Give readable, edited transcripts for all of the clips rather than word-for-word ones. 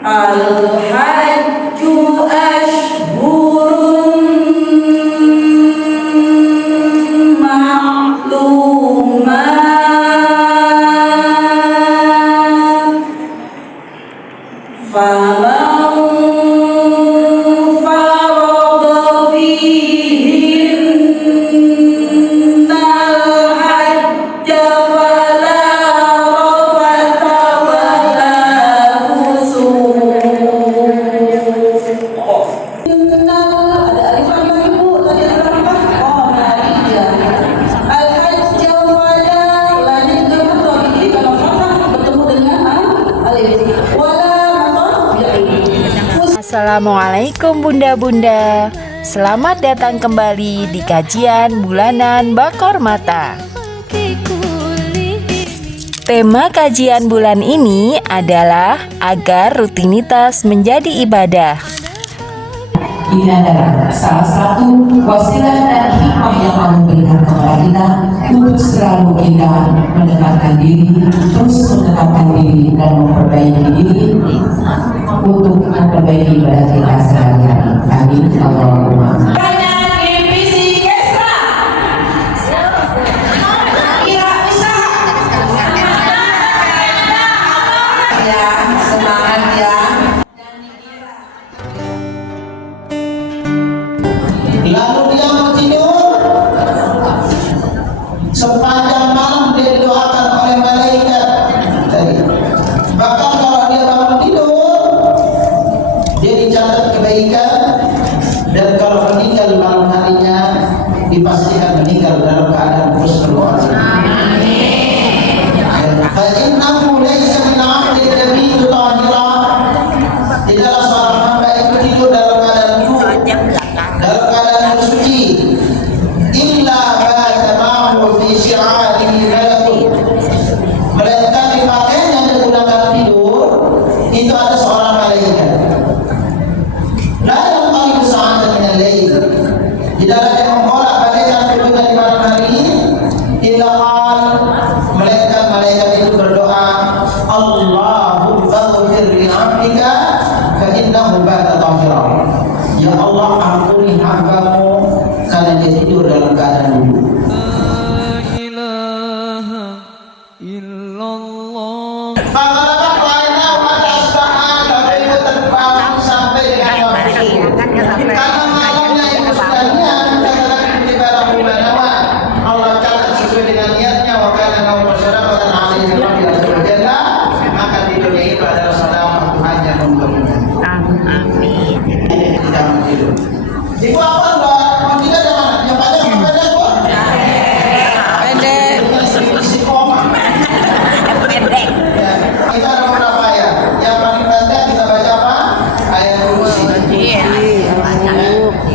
Al-hajju ashhurun ma'lumat. Faman farada fihinna al-hajja fala rafatha wala fusuq. Ada alif lam mim Bu, tadi alif lam apa? Oh, nah iya. Al-hajja fala lani dengan tadi kalau fathah bertemu dengan alif. Wala Assalamualaikum bunda-bunda. Selamat datang kembali di kajian bulanan Bakor Mata. Tema kajian bulan ini adalah agar rutinitas menjadi ibadah. Ini adalah salah satu wasilah dan hikmah yang Allah berikan kepada kita untuk selalu kita mendekatkan diri, terus mendekatkan diri dan memperbaiki diri untuk memperbaiki ibadah kita sehari-hari. Amin. Allahumma. semangat ya. Lalu dia mau tidur, sepanjang malam dia didoakan oleh malaikat. Bahkan kalau dia bangun tidur, dia dicatat kebaikan, dan kalau meninggal malam harinya dipastikan meninggal dalam keadaan terus berdoa. Fa'innahu laysa min 'abdin yabitu tahira. Tidaklah seorang hamba itu tidur dalam keadaan bersuci, illa bata ma'ahu fi syi'arihi malakun, melainkan di pakaian yang digunakan tidur itu ada seorang malaikat. La yanqalibu sa'atan min al-lail, tidaklah dia membolak-balikkan tubuhnya di malam hari, illa qal, melainkan malaikat itu berdoa, Allahumma ighfir li 'abdika fa innahu bata tahira. Ya Allah, ampuni hamba-Mu karena dia tidur dalam keadaan wudu. Maka lainnya atas bahan tapi itu terbangun sampai dengan waktu. Karena malamnya itu sudah niat, katakan di dalam bulan awal Allah catat sesuai dengan niatnya. Wa kana lahu masyarakat alaihi rabbi azza wa jalla, maka tidurnya itu adalah sedekah Tuhannya untuknya. Amin. Tidak mau tidur. Ibu apa Mbak? Mau tidur di mana? Yang panjang apa pendek Bu? Pendek. Isi koma. Pendek. Ya, kita ada beberapa ayat. Yang paling pendek kita baca apa? Ayat kursi. Iya.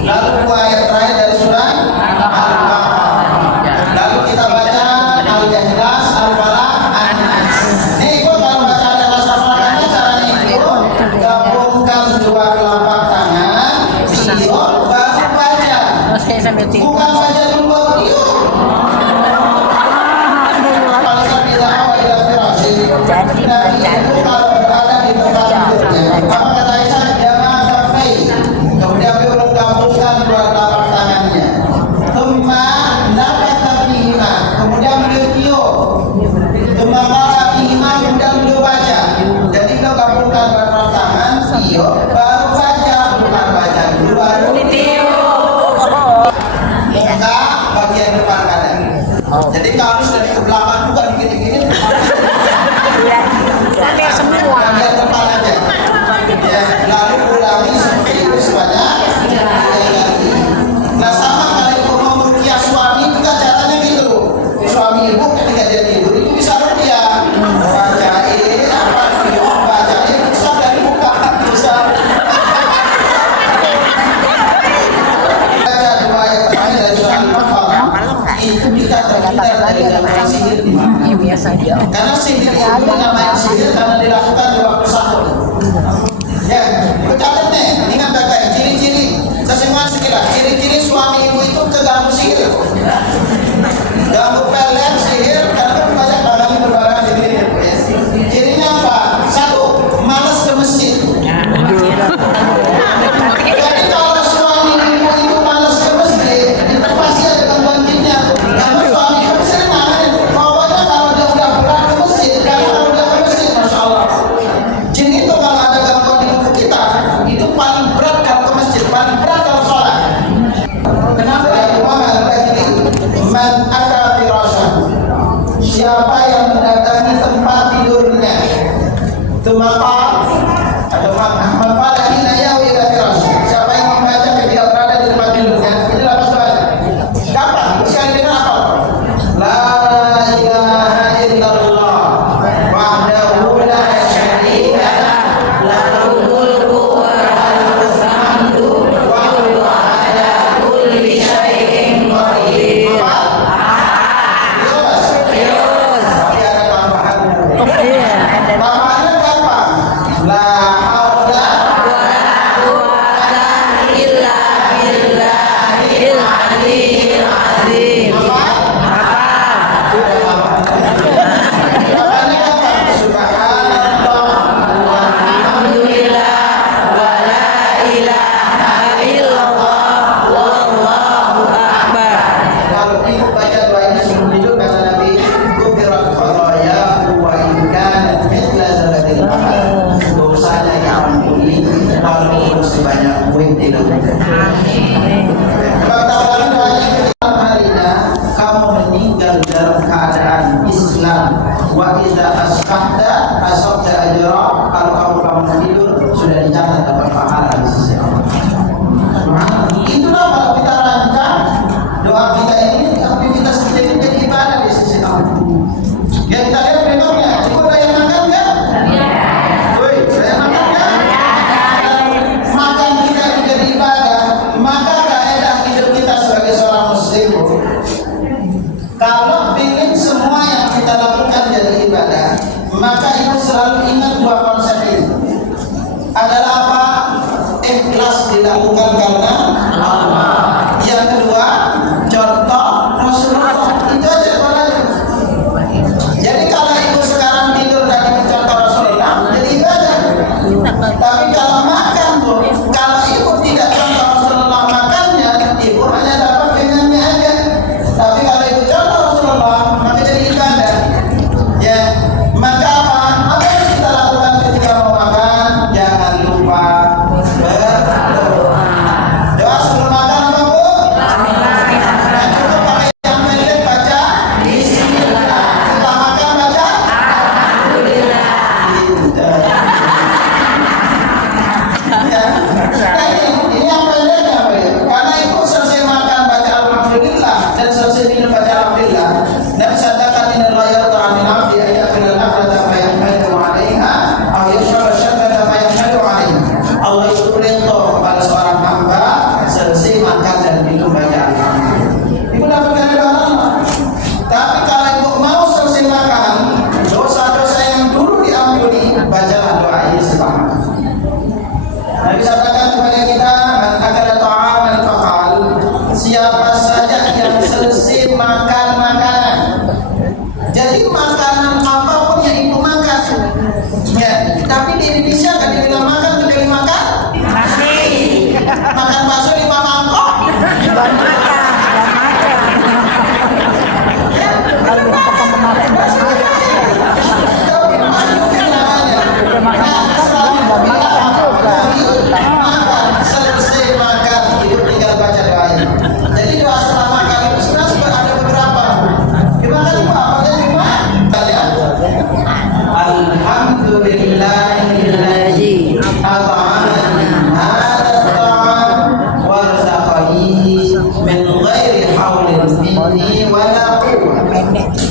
Lalu dua ayat terakhir dari surah Al-Baqarah. Lalu kita baca Al-Ikhlas, Al-Falaq, An-Nas. Nih Ibu kalau baca Al-Ikhlas, Al-Falaq, caranya itu gabungkan dua telapak tangan, siok, baru baca. Bukan baca dulu, yuk. Kalau kita awal ila firasy, dari itu kalau berada di tempat tidurnya, apa kata Aisyah, jamaah kafai. Kemudian beliau menggabungkan dua telapak tangannya. Thumma nafakha fihima, kemudian beliau tiup. Thumma qara fihima, kemudian beliau baca. Jadi beliau gabungkan dua telapak tangan, tiup, baru baca, bukan baca dulu baru tiup. Muka bagian depan kanan. Jadi kalau sudah ke belakang juga dikit-dikit. Sampai semua. Bagian depan aja. Ya, lalu ulangi seperti itu sebanyak 3 kali. Nah sama kalau ibu mau meruqyah suami juga caranya gitu. Suami ibu ketika dia tidur itu bisa ruqyah. Bacain apa video, bacain bisa dari muka, bisa. Baca 2 ayat terakhir dari surah Al-Baqarah. Itu kita terhindar dari gangguan sihir. Karena sihir itu namanya sihir karena dilakukan di waktu sahur. Ya, catat nih, ingat baik-baik ciri-ciri. Sesimpan sekilas ciri-ciri suami ibu itu keganggu sihir. Ganggu pelet sihir karena banyak barang berbarang di diri. Cirinya apa? 1, malas ke masjid. Tumaqal atau maqal hina yawi ila firash. Siapa yang membaca ketika berada di tempat tidurnya, ini lapas doanya. Kapan? Sekali dengan apa? La ilaha illallah wahdahu la syarika lah, lahul mulku wa lahul hamdu wa huwa ala kulli syai'in qadir. Terus. Tapi ada tambahannya. Tambahannya apa? La haula kalau ibu baca doa ini sebelum tidur, kata Nabi, kufirat khatayahu wa in kanat mithla zabatil bahr. Dosanya diampuni walaupun sebanyak buih tidur. Coba kita ulangi doanya ketika harinya kamu meninggal dalam keadaan Islam. Wa idza asbahta asabta ajra. Kalau kamu bangun tidur sudah dicatat dapat pahala di sisi Allah. Itulah kalau kita rancang doa kita ini, aktivitas kita ini jadi ibadah di sisi Allah. Yang kita lihat berikutnya, ibu ada yang makan nggak? Woi, ada yang makan nggak? Makan kita menjadi ibadah. Maka kaidah hidup kita sebagai seorang muslim, kalau ingin semua yang kita lakukan jadi ibadah, maka ibu selalu ingat dua konsep ini. Adalah apa? Ikhlas dilakukan karena Allah. Yang kedua, contoh Rasulullah. Itu aja polanya. Jadi kalau ibu sekarang tidur dan ikut contoh Rasulullah, jadi ibadah. Tapi kalau makan tuh, kalau ibu tidak contoh Rasulullah makannya, ibu hanya dapat kenyangnya aja. Tapi kalau ibu contoh Rasulullah, maka jadi ibadah. Ya, maka apa? Apa yang kita lakukan ketika mau makan? Jangan lupa berdoa. Doa sebelum makan apa, Bu? Dan cukup pakai yang pendek, baca Bismillah. Setelah makan baca Alhamdulillah. Ya. Nah, ini yang pendeknya, Pak, ya. Karena ibu selesai makan baca Alhamdulillah dan selesai minum baca Alhamdulillah. Nabi sabdakan inna Allah yarda 'anil 'abdi an ya'kula al-aqrata fa yahmadu 'alaiha aw yashraba syarbata fa yahmadu 'alaiha. Allah itu ridha kepada seorang hamba selesai makan dan minum baca Alhamdulillah. Ibu dapat dari Allah. Tapi kalau ibu mau selesai makan, dosa-dosa yang dulu diampuni, bacalah doa ini setelah makan. Nabi sabdakan kepada kita, man akala ta'aman faqal, siapa saja yang selesai makan makanan. Jadi makanan apapun yang ibu makan, ya. Tapi di Indonesia kan dibilang makan tuh dari makan nasi, makan bakso 5 mangkok. Ya, tapi masukin namanya. Nah, selalu makan, selesai makan, ibu tinggal baca doa ini. Jadi doa setelah makan itu sebenarnya ada beberapa. Gimana ibu? Apa aja cuma? Alhamdulillahilladzi at'amani hadza at-ta'am wa razaqani min ghairi haulin minni wa la quwwah.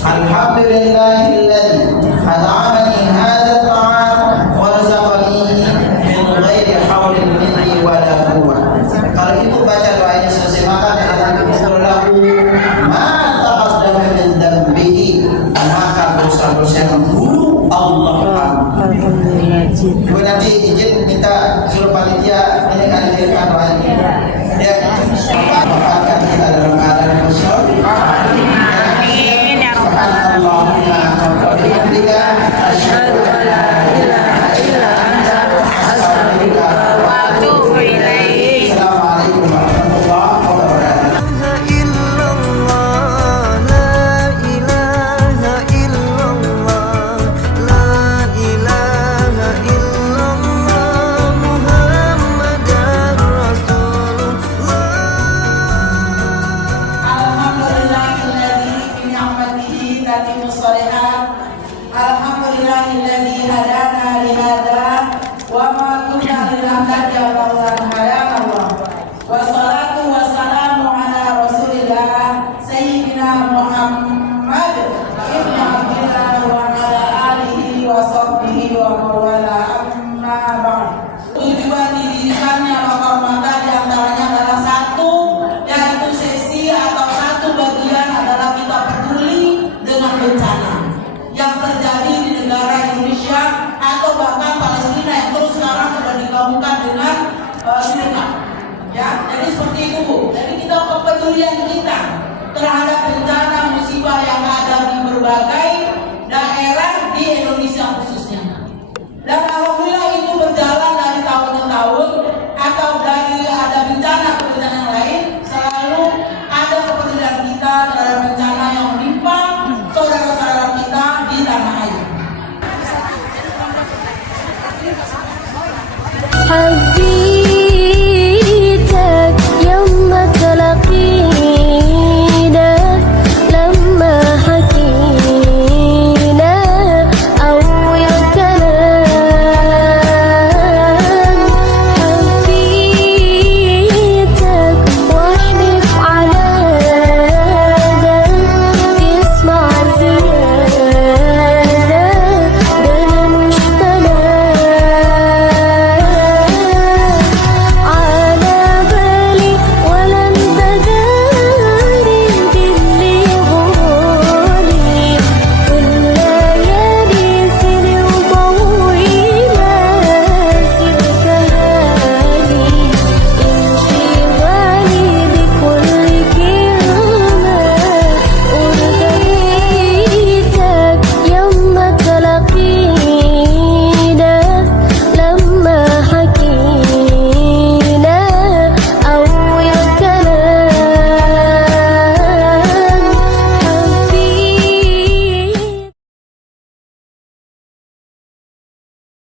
Alhamdulillahilladzi at'amani hadza at-ta'am wa razaqani min ghairi haulin minni wa la quwwah. Kalau ibu baca doa ini selesai makan, dan ibu lahu ma taqaddama min dzambihi, maka dosa-dosa yang dulu Allah ampuni. Ibu nanti izin minta suruh panitia ini hadirkan doa ini. Ya, bapak kita dalam keadaan khusyuk. Amin ya rabbal alamin. Alhamdulillah. Asyhadu an la ilaha illa anta astaghfiruka wa atubu ilaik. Assalamualaikum warahmatullahi wabarakatuh. Alhamdulillah wa mawala amma ba'd. Tujuan didirikannya Makam Mata diantaranya adalah satu, yaitu sesi atau satu bagian adalah kita peduli dengan bencana yang terjadi di negara Indonesia atau bahkan Palestina yang terus sekarang sudah digabungkan dengan Syria. Ya, jadi seperti itu Bu. Jadi kita kepedulian kita terhadap bencana musibah yang ada di berbagai daerah di Indonesia khususnya. Dan alhamdulillah itu berjalan dari tahun ke tahun, atau dari ada bencana ke bencana yang lain, selalu ada kepedulian kita terhadap bencana yang menimpa saudara-saudara kita di tanah air. Haji